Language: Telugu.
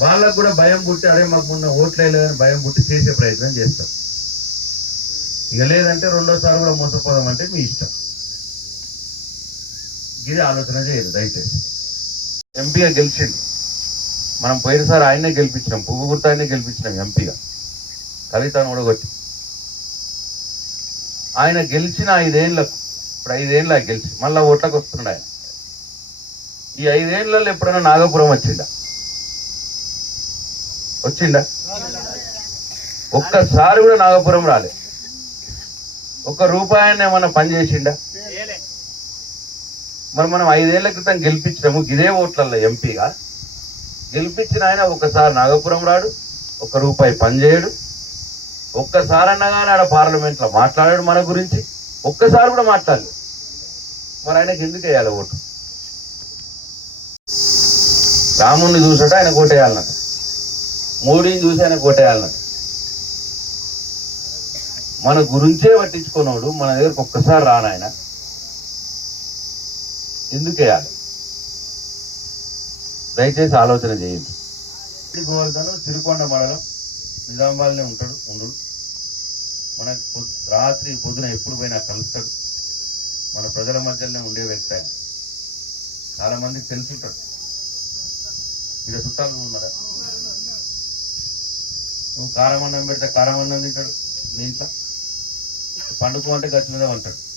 వాళ్ళకు కూడా భయం పుట్టి అరే మాకు మొన్న ఓట్లేదని భయం పుట్టి చేసే ప్రయత్నం చేస్తారు. ఇక లేదంటే రెండోసారి కూడా మోసపోదాం అంటే మీ ఇష్టం. ఇది ఆలోచన చేయదు దయచేసి. ఎంపీగా గెలిచిండు. మనం పోయినసారి ఆయనే గెలిపించినాం పువ్వు గుర్త ఆయనే గెలిపించినాం ఎంపీగా. కవితను ఓడగొట్టి. ఆయన గెలిచిన ఐదేళ్ళకు ఇప్పుడు ఐదేళ్ళ గెలిచి మళ్ళీ ఓట్లకు వస్తున్నాడు ఆయన. ఈ ఐదేళ్ళలో ఎప్పుడైనా నాగపురం వచ్చిందా వచ్చిండా? ఒక్కసారి కూడా నాగపురం రాలే. ఒక్క రూపాయన్ని ఏమన్నా పని చేసిండా? మరి మనం ఐదేళ్ళ క్రితం గెలిపించినాము ఇదే ఓట్లలో ఎంపీగా. గెలిపించిన ఆయన ఒకసారి నాగపురం రాడు ఒక రూపాయి పని చేయడు. ఒక్కసారి అన్నగానే ఆడ పార్లమెంట్లో మాట్లాడాడు మన గురించి ఒక్కసారి కూడా మాట్లాడలేదు. మరి ఆయనకి ఎందుకు వేయాలి ఓటు? రాముణ్ణి చూసట ఆయన నాకు. మోడీని చూసి ఆయన మన గురించే పట్టించుకున్నాడు మన దగ్గరకు ఒక్కసారి రానాయన ఎందుకు వేయాలి? దయచేసి ఆలోచన చేయండి. గోవర్ధను సిరికొండ మండలం నిజామాబాద్లోనే ఉంటాడు ఉండు. మనకు రాత్రి పొద్దున ఎప్పుడు పోయినా కలుస్తాడు. మన ప్రజల మధ్యలోనే ఉండే వ్యక్తి ఆయన. చాలామందికి తెలుసుంటాడు ఇక్కడ చుట్టాలు ఉన్నారా? నువ్వు కారం అన్నం పెడితే కారం అన్నం తింటాడు. నీ ఇంట్లో? పండుకో అంటే గచ్చి మీద ఉంటాడు.